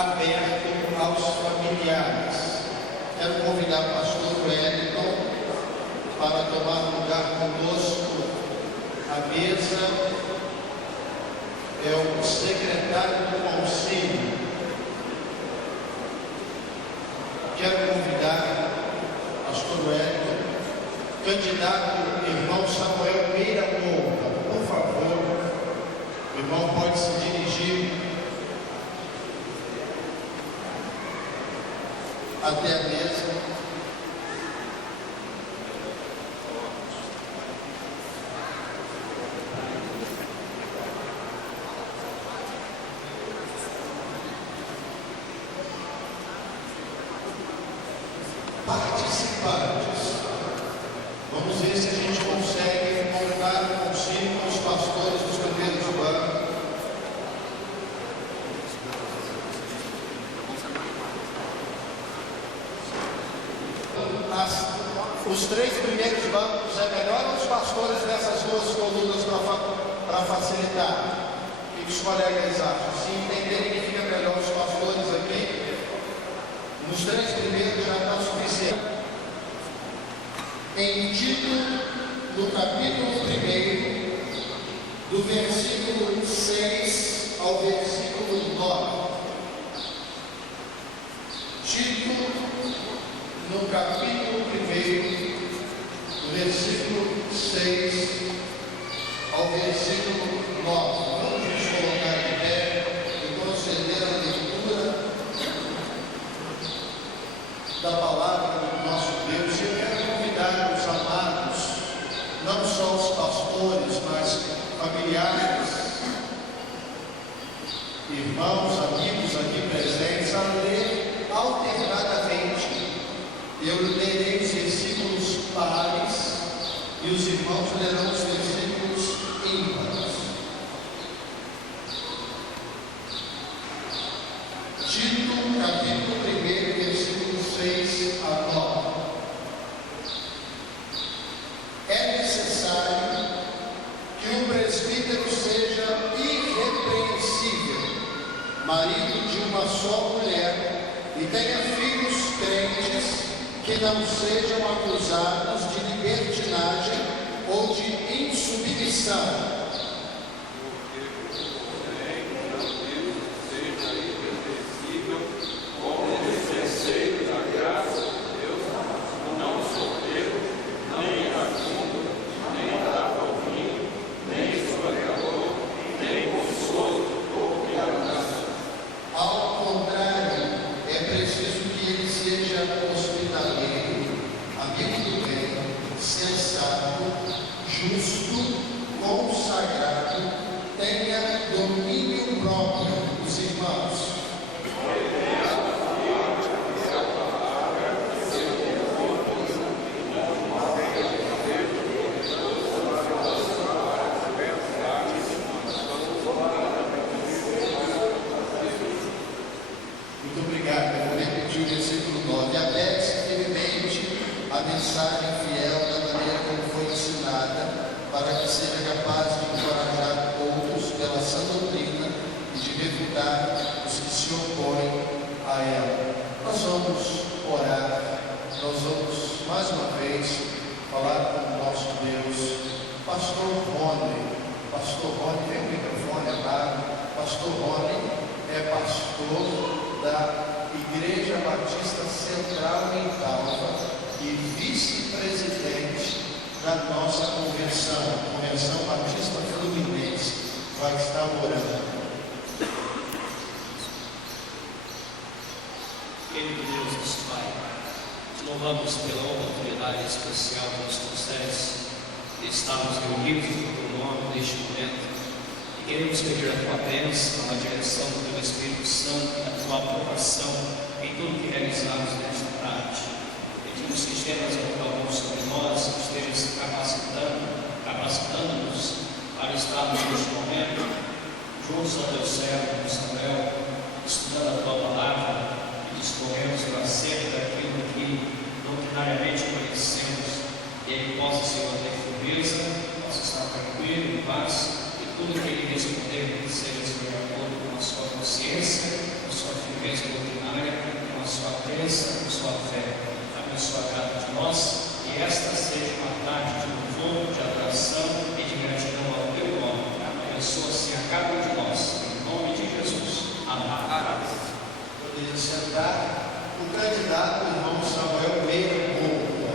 aberto aos familiares. Quero convidar o pastor Wellington para tomar lugar conosco à mesa. É o secretário do Conselho. Quero convidar o pastor Wellington, candidato irmão Samuel Meira Monta, por favor. O irmão pode se dirigir até a mesa. Participantes, vamos ver se a gente consegue montar um concílio com os pastores dos primeiros bancos. Os três primeiros bancos é melhor, os pastores nessas duas colunas para facilitar. O que os colegas acham? Se entenderem que fica melhor os pastores aqui, nos três primeiros já está o suficiente. Em Tito, no capítulo 1, do versículo 6 ao versículo 9. Tito, no capítulo 1, do versículo 6 ao versículo 9. Vamos nos colocar de pé e proceder à leitura da palavra do nosso Deus. Eu quero convidar os amados, não só os pastores, mas familiares, irmãos, amigos aqui presentes, a ler alternadamente. Eu lerei os versículos pares e os irmãos lerão os versículos ímpares. Tito, capítulo 1, versículo 6 a 9. É necessário que o presbítero seja irrepreensível, marido de uma só mulher, e tenha filhos crentes, que não sejam acusados de libertinagem ou de insubmissão. Justo, consagrado, tenha domínio próprio dos irmãos. Muito obrigado. Eu vou repetir o versículo 9. Aperte-se firmemente a mensagem fiel da maneira como foi ensinada, para que seja capaz de encorajar outros pela sã doutrina e de refutar os que se opõem a ela. Nós vamos orar, nós vamos mais uma vez falar com o nosso Deus. Pastor Rony, vem o microfone, amado. Pastor Rony é pastor da Igreja Batista Central em Talva e vice-presidente da nossa Convenção Batista Fluminense, vai estar orando. Querido Deus, nosso Pai, te louvamos pela oportunidade especial que nos concedes de estarmos reunidos no teu nome neste momento e queremos pedir a tua bênção, a direção do teu Espírito Santo, a tua aprovação em tudo que realizamos nesta tarde. Pedimos que estejas a tua mão sobre nós, que estejas capacitando-nos para estarmos neste momento juntos ao teu servo Samuel, estudando a tua palavra e discorremos acerca daquilo que doutrinariamente conhecemos, e ele possa se manter firmeza, possa estar tranquilo, em paz, e tudo que ele responder que seja de acordo com a sua consciência, com a sua firmeza. vivência doutrinária, com a sua crença, com a sua fé. Abençoa cada um de nós, e esta seja uma tarde de louvor, de adoração e de gratidão ao teu nome. Abençoa-se a cada um de nós, em nome de Jesus. Amém. Poderia sentar. O candidato irmão Samuel Meira Couto,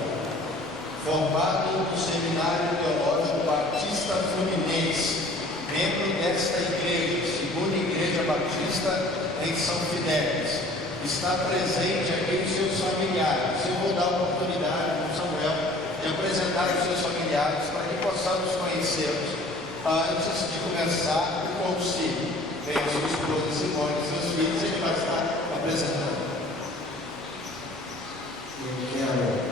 formado no Seminário Teológico Batista Fluminense, membro desta igreja, segunda Igreja Batista em São Fidélis. Está presente aqui os seus familiares. Eu vou dar a oportunidade, irmão Samuel, de apresentar os seus familiares para que possamos conhecê-los antes de começar o concílio. Vem a sua esposa Simone e seus filhos, ele vai estar apresentando. Eu quero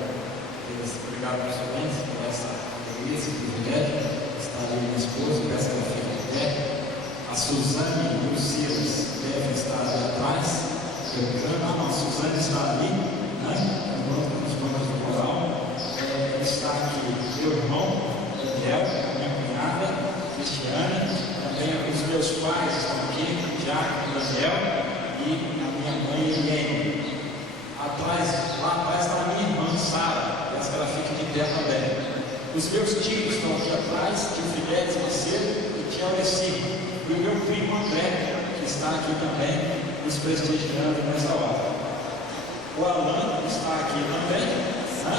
obrigado pessoalmente por essa alegria, esse privilégio de estar ali minha esposa, peço que ela fique de pé. A Suzane e o Silas devem estar ali atrás. A Suzane está ali, né? Nos bancos do coral. Está aqui meu irmão, Daniel, a minha cunhada, Cristiane, também os meus pais estão aqui, Tiago, Daniel e a minha mãe, Helene. Lá atrás está a minha irmã, Sara, peço que ela fique de pé também. Os meus tios estão aqui atrás, tio Fidélis Macedo e tia Alessi. E o meu primo André, que está aqui também, nos prestigiando nessa hora. O Alan está aqui também, né?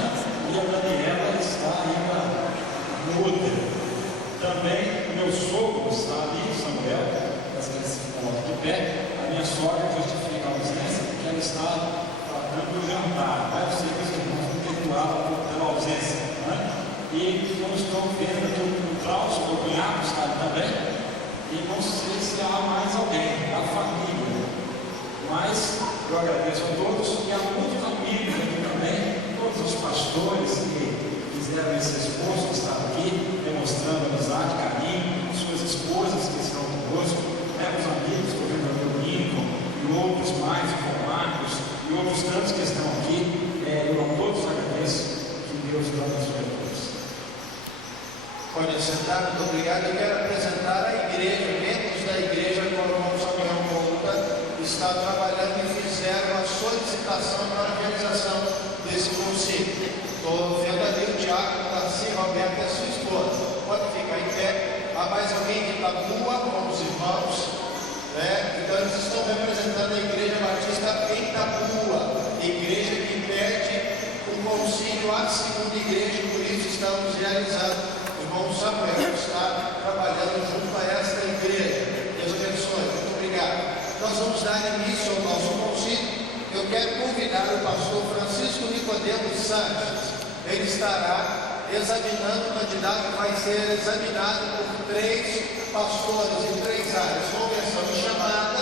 E a Daniela está ainda no útero. Também o meu sogro está ali, Samuel, peço que ele se coloque de pé. A minha sogra justifica a ausência, porque ela está tratando do jantar. Vai ser que os irmãos não perdoaram pela ausência, né? E nós estamos vendo aqui o Klaus, o meu cunhado, está ali também. E não sei se há mais alguém da família, mas eu agradeço a todos e a muitos amigos aqui também, todos os pastores que fizeram esse esforço de estar aqui, demonstrando amizade, carinho, suas esposas que estão conosco, os amigos do governador Lincoln e outros mais, como Marcos e outros tantos que estão aqui. Eu a todos agradeço, que Deus abençoe a todos. Pode sentar, muito obrigado. Eu quero apresentar a igreja, membros da igreja com o irmão Samuel Couto está trabalhando e fizeram a solicitação para a realização desse concílio. Estou vendo ali o diácono Darcy Roberto e a sua esposa. Pode ficar em pé. Há mais alguém de Itabua com os irmãos? Então eles estão representando a Igreja Batista em Itabua, igreja que pede o concílio à segunda igreja, por isso estamos realizando. O irmão Samuel está trabalhando junto a esta igreja. Deus abençoe, muito obrigado. Nós vamos dar início ao nosso concílio. Eu quero convidar o pastor Francisco Nicodemos Santos. Ele estará examinando o candidato que vai ser examinado por 3 pastores em 3 áreas: conversão e chamada,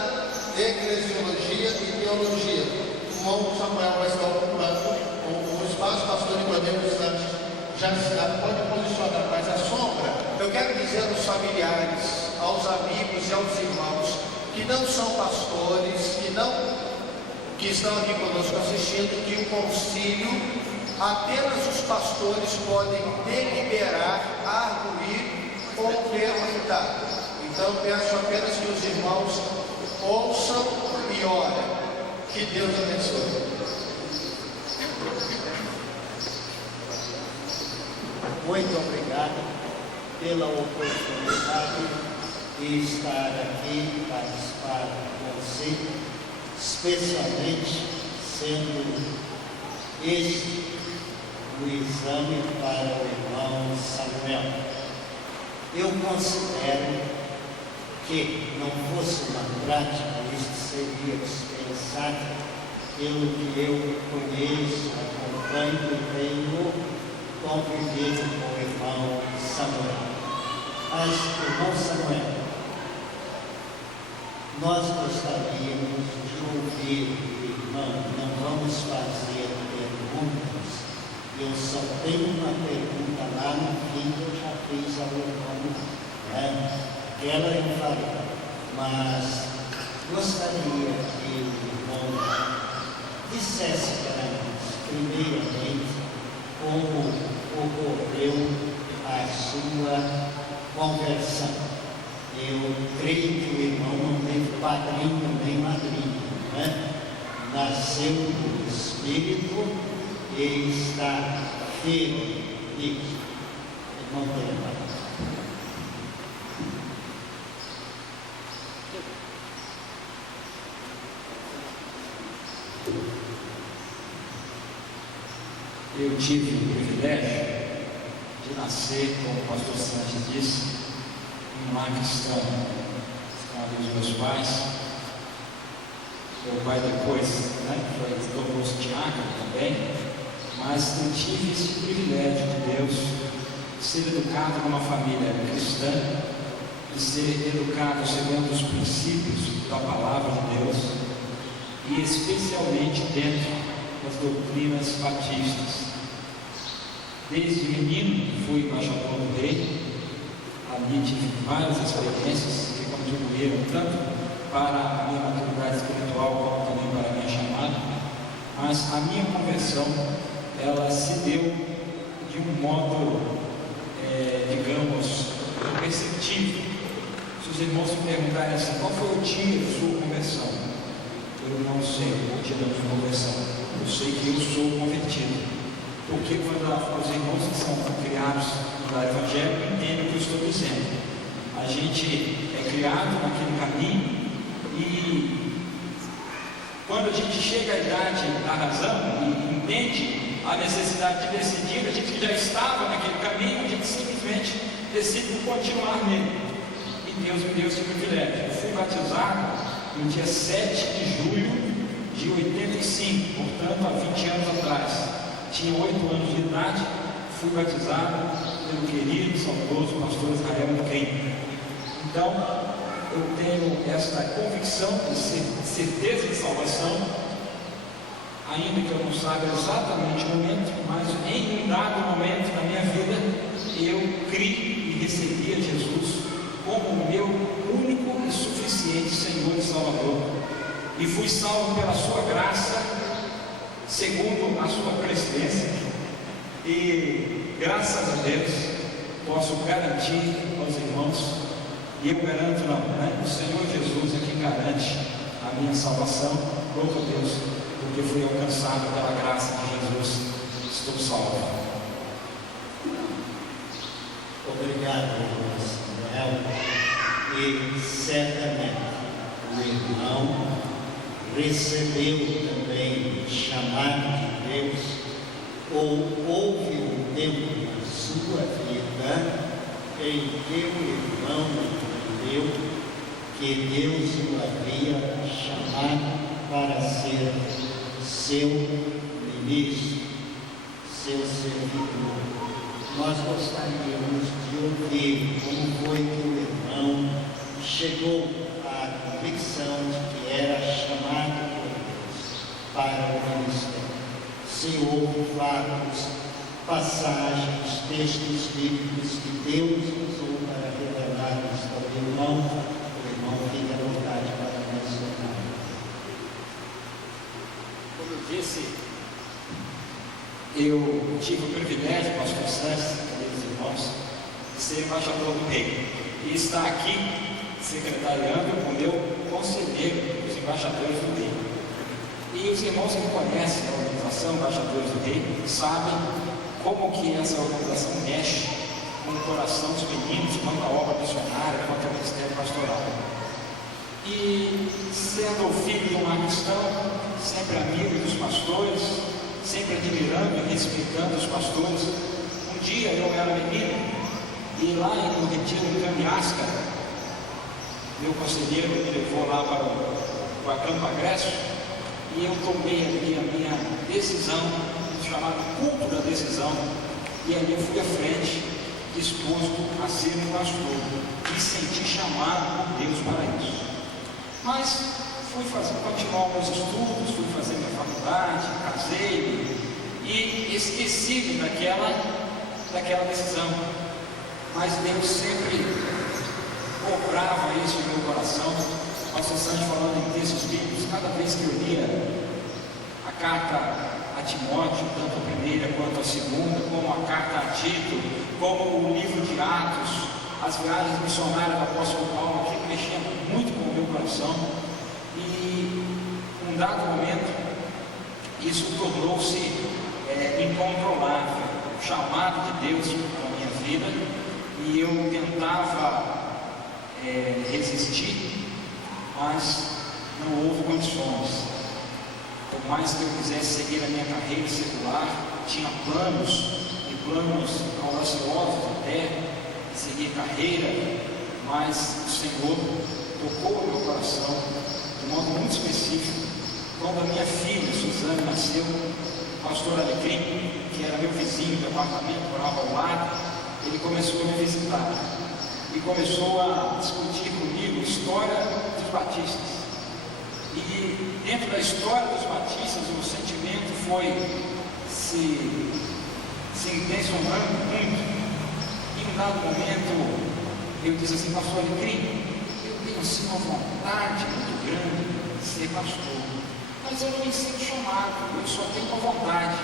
eclesiologia e teologia. O irmão Samuel vai estar ocupando o espaço. Pastor Nicodemos Santos já pode posicionar mais a sombra. Eu quero dizer aos familiares, aos amigos e aos irmãos que não são pastores, que estão aqui conosco assistindo, que o concílio, apenas os pastores podem deliberar, arguir ou perguntar. Então peço apenas que os irmãos ouçam e orem. Que Deus abençoe. Muito obrigado pela oportunidade de estar aqui, participar do conselho, especialmente sendo este o exame para o irmão Samuel. Eu considero que não fosse uma prática, isso seria dispensado, pelo que eu conheço, acompanho e tenho convivido com o irmão Samuel. Mas, irmão Samuel, nós gostaríamos de ouvir o irmão. Não vamos fazer perguntas. Eu só tenho uma pergunta lá no fim que eu já fiz ao irmão, aquela eu falei, mas gostaria que o irmão dissesse para nós, primeiramente, como ocorreu a sua conversão. Eu creio que o irmão não teve padrinho nem madrinha. né? Nasceu do Espírito e está firme nisso. Irmão Telemaco. Eu tive o privilégio de nascer, como o pastor Santos disse, em um lar cristão. Estão ali os meus pais. Meu pai depois tornou-se diácono também, mas eu tive esse privilégio de Deus de ser educado numa família cristã, de ser educado segundo os princípios da palavra de Deus e especialmente dentro das doutrinas batistas. Desde menino fui embaixador do rei, ali tive várias experiências que contribuíram tanto para a minha maturidade espiritual como também para a minha chamada, mas a minha conversão, ela se deu de um modo, digamos, perceptível. Se os irmãos me perguntarem assim, qual foi o dia da sua conversão? Eu não sei o dia da minha conversão. Eu sei que eu sou convertido, porque quando os irmãos que são criados no lar evangélico entendem o que eu estou dizendo. A gente é criado naquele caminho e quando a gente chega à idade da razão e entende a necessidade de decidir, a gente que já estava naquele caminho, a gente simplesmente decide continuar nele. E Deus me deu esse privilégio. Eu fui batizado no dia 7 de julho de 85, portanto há 20 anos atrás. Tinha 8 anos de idade, fui batizado pelo querido, saudoso pastor Israel Quem. Então, eu tenho esta convicção, certeza de salvação, ainda que eu não saiba exatamente o momento, mas em um dado momento da minha vida, eu criei e recebi a Jesus como o meu único e suficiente Senhor e Salvador. E fui salvo pela sua graça, segundo a sua presidência. E graças a Deus, posso garantir aos irmãos, e eu garanto não, né? O Senhor Jesus é quem garante a minha salvação. Louvo a Deus, porque fui alcançado pela graça de Jesus. Estou salvo. Obrigado, irmão Samuel. E certamente o irmão recebeu também o chamado de Deus, ou houve um tempo na sua vida em que o irmão entendeu que Deus o havia chamado para ser seu ministro, seu servidor. Nós gostaríamos de ouvir como foi que o irmão chegou à convicção de que era chamado por Deus para o ministério. Se houve fatos, passagens, textos bíblicos que Deus usou para revelar isto ao irmão, o irmão fica à vontade para mencionar. Como eu disse, eu tive o privilégio, pastor Santos, queridos irmãos, de ser embaixador do rei e estar aqui secretariando o meu conselheiro, os embaixadores do rei. E os irmãos que conhecem a organização Embaixadores do Rei sabem como que essa organização mexe com o coração dos meninos, quanto à obra missionária, quanto ao ministério pastoral. E sendo filho de um cristão, sempre amigo dos pastores, sempre admirando e respeitando os pastores, um dia eu era menino e lá no retiro em Camiasca, meu conselheiro me levou lá para o Campo Agresso e eu tomei ali a minha decisão, chamado culto da decisão, e ali eu fui à frente, disposto a ser um pastor, e senti chamado por Deus para isso. Mas fui continuar meus estudos, fui fazer minha faculdade, casei e esqueci daquela decisão. Mas Deus sempre cobrava isso no meu coração. O pastor Santos falando em textos bíblicos, cada vez que eu lia a carta a Timóteo, tanto a primeira quanto a segunda, como a carta a Tito, como o livro de Atos, as viagens missionárias do apóstolo Paulo, aquilo mexia muito com o meu coração. E com dado momento, isso tornou-se incontrolável, o chamado de Deus para a minha vida, e eu tentava resistir, mas não houve condições. Por mais que eu quisesse seguir a minha carreira secular, tinha planos audaciosos até, de seguir carreira, mas o Senhor tocou o meu coração de modo muito específico. Quando a minha filha, Suzane, nasceu, o pastor Alecrim, que era meu vizinho de apartamento, morava ao lado, ele começou a me visitar e começou a discutir comigo a história dos batistas. E dentro da história dos batistas, o sentimento foi se intencionando muito. E em um dado momento, eu disse assim: pastor Alecrim, eu tenho assim uma vontade muito grande de ser pastor, mas eu não me sinto chamado, eu só tenho uma vontade.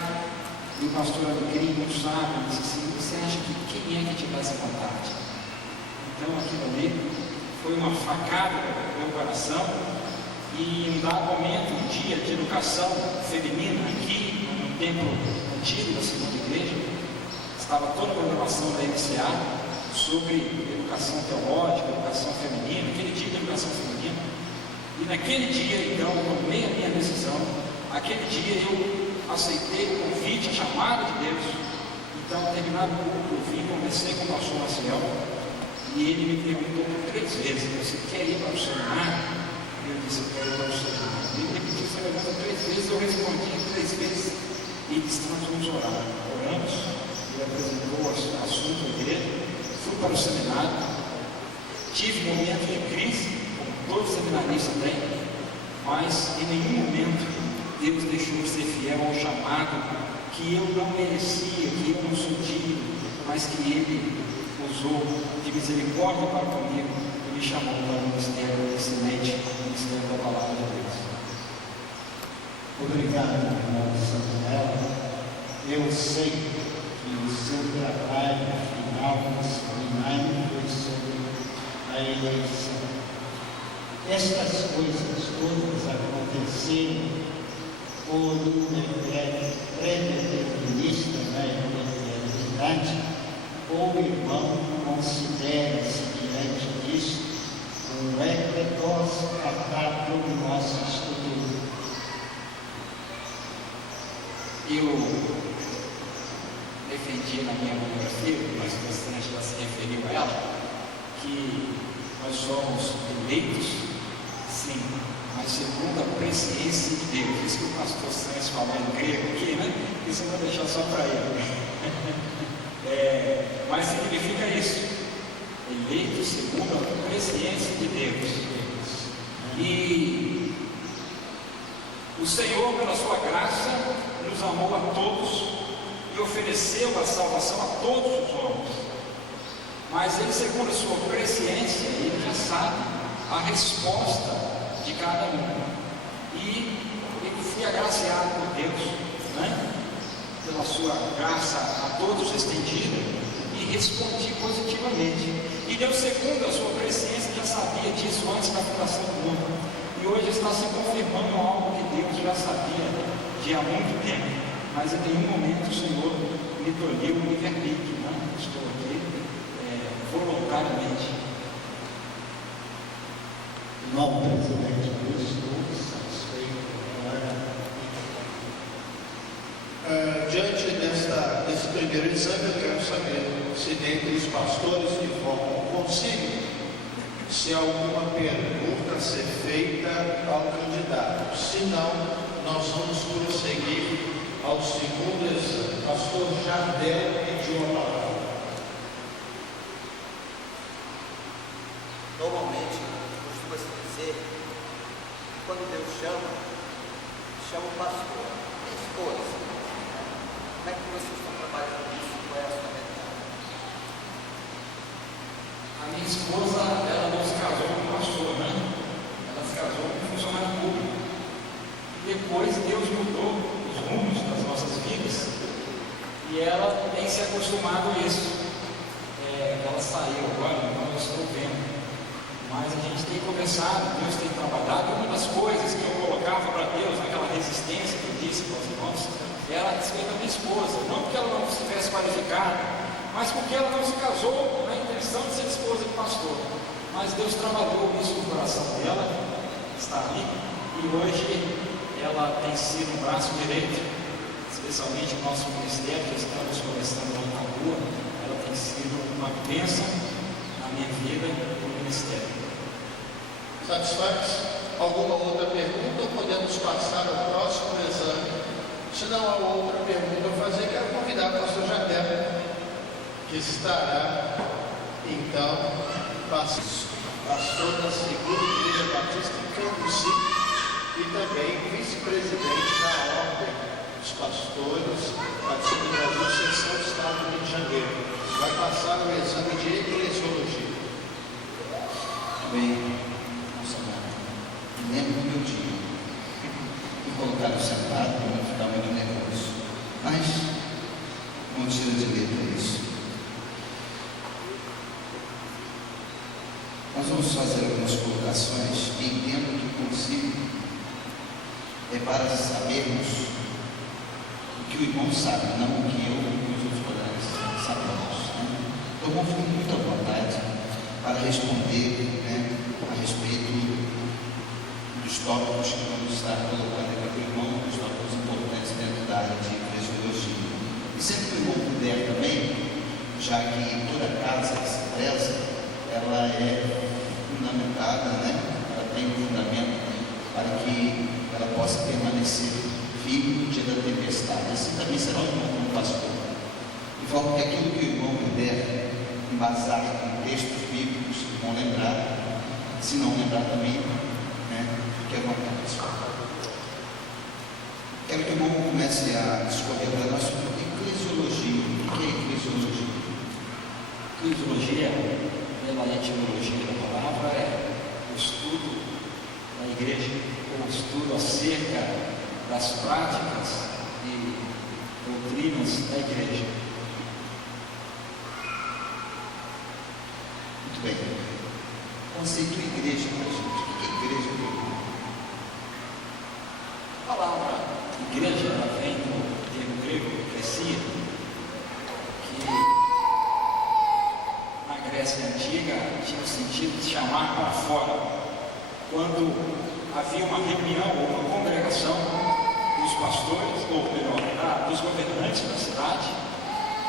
E o pastor Alecrim, muito sábio, disse assim: você acha que quem é que te dá essa vontade? Então aquilo ali foi uma facada no meu coração. E em um dado momento, um dia de educação feminina aqui no templo antigo da segunda igreja, estava toda a programação da MCA sobre educação teológica, educação feminina, aquele dia de educação feminina. E naquele dia, então, eu tomei a minha decisão. Aquele dia eu aceitei o convite, a chamada de Deus. Então, terminado o culto, eu vim, conversei com o pastor Maciel, e ele me perguntou por 3 vezes: você quer ir para o seminário? Eu disse: eu quero ir para o seminário. Ele repetiu essa pergunta 3 vezes, eu respondi 3 vezes, e disse: nós vamos orar. Oramos, ele apresentou o assunto à igreja, fui para o seminário, tive momentos de crise, como todo seminarista tem, mas em nenhum momento Deus deixou de ser fiel ao chamado que eu não merecia, que eu não sou digno, mas que Ele usou de misericórdia para comigo e me chamou para o ministério excelente, o ministério da palavra de Deus. Obrigado, irmão Samuel. Eu sei que o seu trabalho final no seminário foi sobre a eleição. Estas coisas todas aconteceram por um decreto predeterminista da eternidade, ou o irmão considera-se diante disso um ecletos capaz do nosso estudo? Eu defendi na minha biografia, mas você já se referiu a ela, que nós somos eleitos, sim, mas segundo a presciência de Deus. Isso que o pastor Santos falou em grego aqui, né? Isso eu vou deixar só para ele. Mas significa isso: eleitos segundo a presciência de Deus. E o Senhor, pela sua graça, nos amou a todos e ofereceu a salvação a todos os homens. Mas Ele, segundo a sua presciência, Ele já sabe a resposta de cada um. E eu fui agraciado por Deus, né? Pela sua graça a todos estendida, e respondi positivamente. E Deus, segundo a sua presciência, já sabia disso antes da fundação do mundo. E hoje está se confirmando algo que Deus já sabia de há muito tempo. Mas em nenhum momento o Senhor me tolheu o livre-arbítrio, né? Estou aqui voluntariamente. Irmão presidente, eu estou satisfeito agora. Diante desse primeiro exame, eu quero saber se dentre os pastores que formam o conselho, se há alguma pergunta a ser feita ao candidato. Se não, nós vamos prosseguir ao segundo exame. Pastor Jardel pediu a palavra. Normalmente, costuma-se dizer que quando Deus chama o pastor, a esposa. Como é que vocês estão trabalhando isso? Qual é a sua realidade? A minha esposa, ela não se casou com pastor, né? Ela se casou com funcionário público. E depois Deus mudou os rumos das nossas vidas e ela tem se acostumado a isso. Ela saiu agora, então eu estou vendo. Mas a gente tem conversado, Deus tem trabalhado. Uma das coisas que eu colocava colocava para Deus, naquela resistência que eu disse para os irmãos, era a respeito da minha esposa, não porque ela não estivesse qualificada, mas porque ela não se casou na intenção de ser esposa de pastor. Mas Deus trabalhou isso no coração dela, está ali, e hoje ela tem sido um braço direito, especialmente o nosso ministério, que estamos começando na rua. Ela tem sido uma bênção na minha vida e no ministério. Satisfaz? Alguma outra pergunta ou podemos passar ao próximo exame? Se não há outra pergunta a fazer, quero convidar o pastor Jardel, que estará então pastor da Segunda Igreja Batista em Cambuci e também vice-presidente da Ordem dos Pastores Batista do Brasil, seção do Estado do Rio de Janeiro. Vai passar o exame de eclesiologia. Bem, nossa amada, me lembro do meu dia. Me colocaram sentado para não ficar muito nervoso. Mas, não tira de letra isso. Nós vamos fazer algumas colocações que entendo que consigo para sabermos o que o irmão sabe, não o que eu e os outros colegas sabemos. Então, vamos ficar muito à vontade para responder a respeito dos tópicos que vamos estar colocando aqui para o irmão, dos tópicos importantes dentro da área de eclesiologia. E sempre que o irmão puder também, já que toda casa que se preza, ela é fundamentada, ela tem um fundamento para que ela possa permanecer firme no dia da tempestade. Assim também será o irmão como pastor. De forma que aquilo que o irmão puder embasar em textos bíblicos, vão lembrar. Se não lembrar também, fique à vontade. Quero que o irmão comece a discorrer para nós sobre eclesiologia. O que é eclesiologia? Eclesiologia, pela etimologia da palavra, é o estudo da igreja, o estudo acerca das práticas e doutrinas da igreja. Muito bem. Conceito igreja para a gente. O que é igreja para o irmão? A palavra igreja, ela vem do termo grego eclesia, que na Grécia Antiga tinha o sentido de chamar para fora. Quando havia uma reunião ou uma congregação dos pastores, ou melhor, dos governantes da cidade,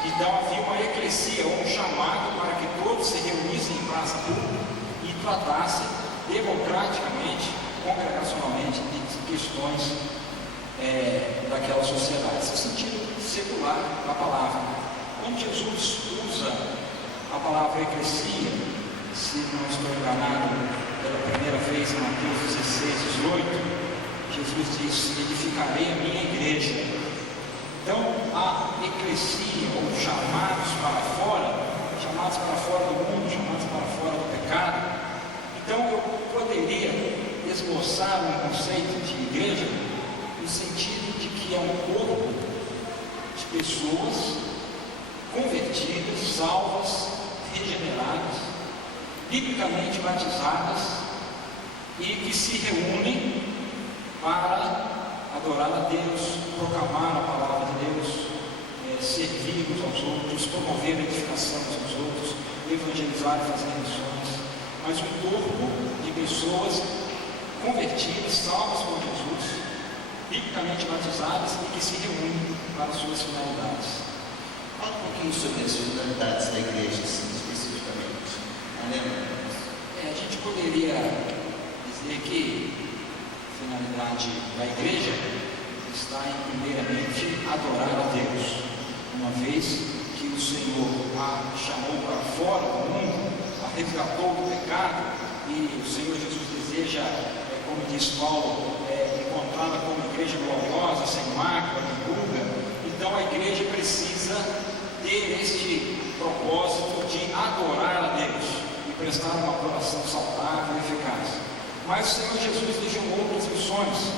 então havia uma eclesia, ou um chamado para que todos se reunissem em praça pública e tratassem democraticamente, congregacionalmente, de questões daquela sociedade. Esse é o sentido secular da palavra. Quando Jesus usa a palavra eclesia, se não estou enganado, pela primeira vez em Mateus 16, 18, Jesus diz: edificarei a minha igreja. Então, a eclesia, ou chamados para fora do mundo, chamados para fora do pecado. Então, eu poderia esboçar um conceito de igreja no sentido de que é um corpo de pessoas convertidas, salvas, regeneradas, biblicamente batizadas e que se reúnem para adorar a Deus, proclamar a palavra de Deus, servir uns aos outros, promover a edificação uns aos outros, evangelizar e fazer missões, mas um corpo de pessoas convertidas, salvas por Jesus, biblicamente batizadas e que se reúnem para suas finalidades. Fala um pouquinho sobre as finalidades da igreja, assim, especificamente. A gente poderia dizer que a finalidade da igreja está em, primeiramente, adorar a Deus, uma vez que o Senhor a chamou para fora do mundo, a resgatou do pecado, e o Senhor Jesus deseja, como diz Paulo, encontrá-la como igreja gloriosa, sem mácula, nem ruga. Então a igreja precisa ter este propósito de adorar a Deus e prestar uma adoração saudável e eficaz. Mas o Senhor Jesus deixou outras missões,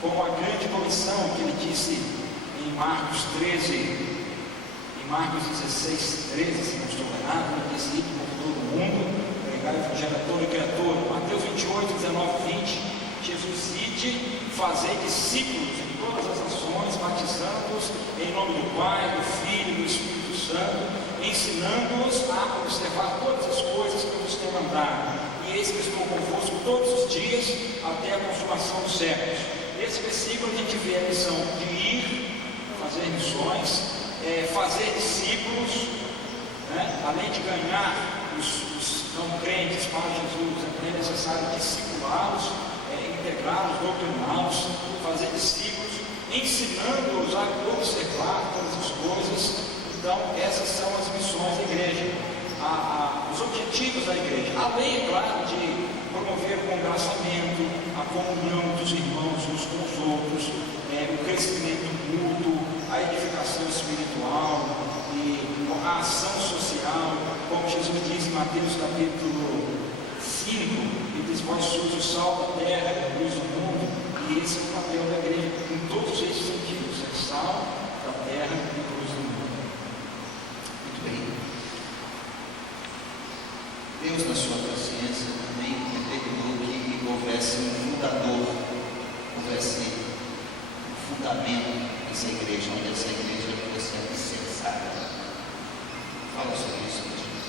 como a grande comissão que ele disse em Marcos 13, em Marcos 16, 13, se não estou enganado, ele disse: ide por todo o mundo, pregar o evangelho a todo criatura. Mateus 28, 19, 20, Jesus: ide, fazer discípulos em todas as nações, batizando-os em nome do Pai, do Filho e do Espírito Santo, ensinando-os a observar todas as coisas que eu vos tenho mandado. E eis que estou convosco todos os dias até a consumação dos séculos. Nesse versículo a gente vê a missão de ir, fazer missões, fazer discípulos, né? Além de ganhar os não crentes para Jesus, é necessário discipulá-los, integrá-los, doutriná-los, fazer discípulos, ensinando-os a observar todas as coisas. Então, essas são as missões da igreja, os objetivos da igreja, além, é claro, de promover o congraçamento, a comunhão dos irmãos uns com os outros, o crescimento mútuo, a edificação espiritual e a ação social, como Jesus diz em Mateus capítulo 5, ele diz: vós sois o sal da terra, a luz do mundo. E esse é o papel da igreja em todos esses sentidos, é sal da terra e luz do mundo. Muito bem. Deus, na sua paciência, também determinou que houvesse um fundador, houvesse um fundamento dessa igreja, onde essa igreja fosse alicerçada. Fala sobre isso, Jesus.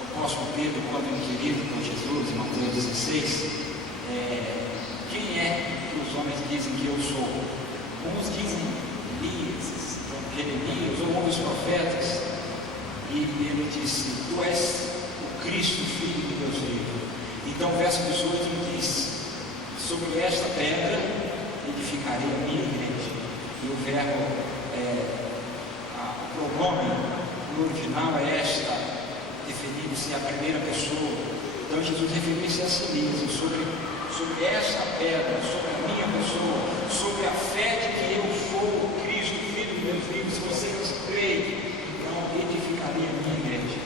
O apóstolo Pedro, quando inquirido por Jesus, em Mateus 16, quem é que os homens dizem que eu sou? Uns dizem Elias, Jeremias ou outros profetas, e ele disse: tu és o Cristo, Filho do Deus vivo. Então, o verso 18 diz: sobre esta pedra edificarei a minha igreja. E o verbo, o pronome no original é esta, referindo-se à primeira pessoa. Então Jesus referiu-se a si mesmo, sobre esta pedra, sobre a minha pessoa, sobre a fé de que eu sou o Cristo, Filho de Deus vivo. Se vocês creem, então edificarei a minha igreja.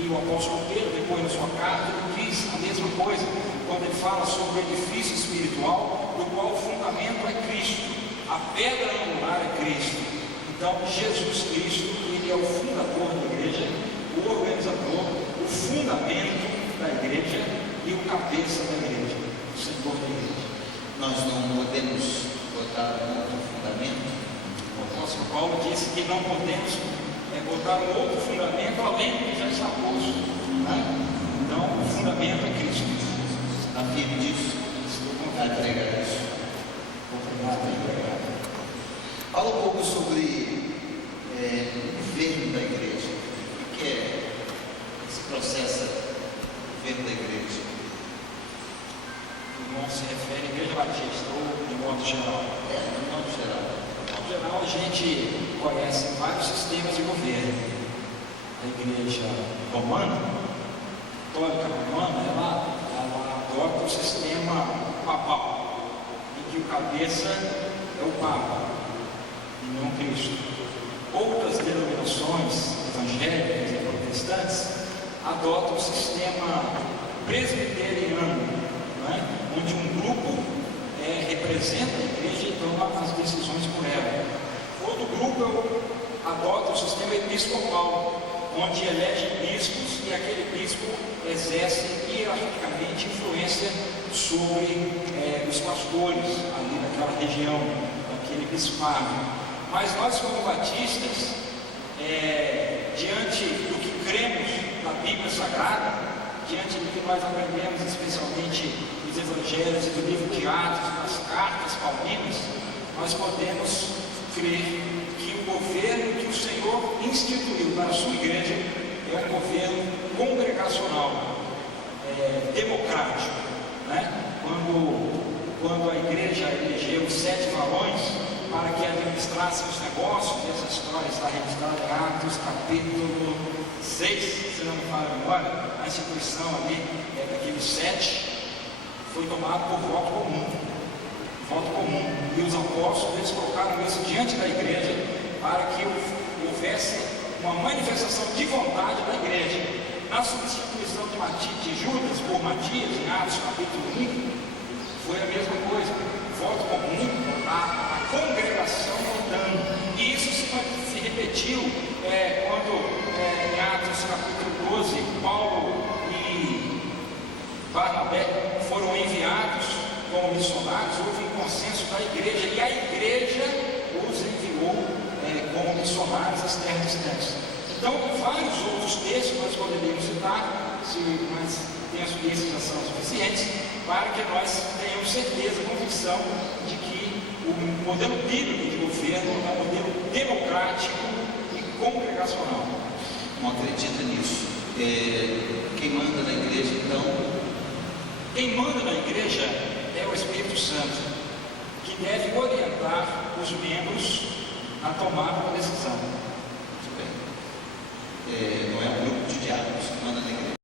E o apóstolo Pedro, depois na sua carta, ele diz a mesma coisa, quando ele fala sobre o edifício espiritual, do qual o fundamento é Cristo, a pedra angular é Cristo. Então, Jesus Cristo, ele é o fundador da igreja, o organizador, o fundamento da igreja e o cabeça da igreja, o Senhor da igreja. Nós não podemos botar um outro fundamento. O apóstolo Paulo disse que não podemos botar um outro fundamento além do que já está posto. Então, o fundamento é Cristo. Está firme disso? Está entregado isso. Obrigado. Fala um pouco sobre o governo da igreja. O que é esse processo do governo da igreja? O irmão se refere à Igreja Batista, ou de modo geral? De modo geral. De modo geral, a gente conhece vários sistemas de governo. A Igreja Romana, Católica Romana, ela adota o sistema papal, em que o cabeça é o Papa e não Cristo. Outras denominações evangélicas e protestantes adotam o sistema presbiteriano, onde um grupo representa a igreja e toma as decisões por ela. Outro grupo adota o sistema episcopal, onde elege bispos e aquele bispo exerce hierarquicamente influência sobre os pastores ali naquela região, naquele bispado. Mas nós, como batistas, diante do que cremos na Bíblia Sagrada, diante do que nós aprendemos, especialmente nos Evangelhos e do livro de Atos, nas cartas paulinas, nós podemos crer que o governo que o Senhor instituiu para a sua igreja é um governo congregacional, democrático. Quando a igreja elegeu 7 varões para que administrassem os negócios, essa história está registrada em Atos capítulo 6, se não me falha a memória, a instituição ali daqueles 7 foi tomada por voto comum. E os apóstolos, eles colocaram isso diante da igreja para que houvesse uma manifestação de vontade da igreja. Na substituição de Judas por Matias, em Atos capítulo 1, foi a mesma coisa, voto comum, a congregação votando. E isso se repetiu quando em Atos capítulo 12, Paulo e Barnabé foram enviados como missionários. Houve um consenso da igreja, e a igreja os enviou como missionários às terras distantes. Então, vários outros textos nós poderíamos citar, mas penso que esses já são suficientes, para que nós tenhamos certeza, convicção de que o modelo bíblico de governo é um modelo democrático e congregacional. Não acredita nisso. Quem manda na igreja, então? Quem manda na igreja é o Espírito Santo, que deve orientar os membros a tomar uma decisão. Muito bem. Não é um grupo de diáconos que manda na igreja.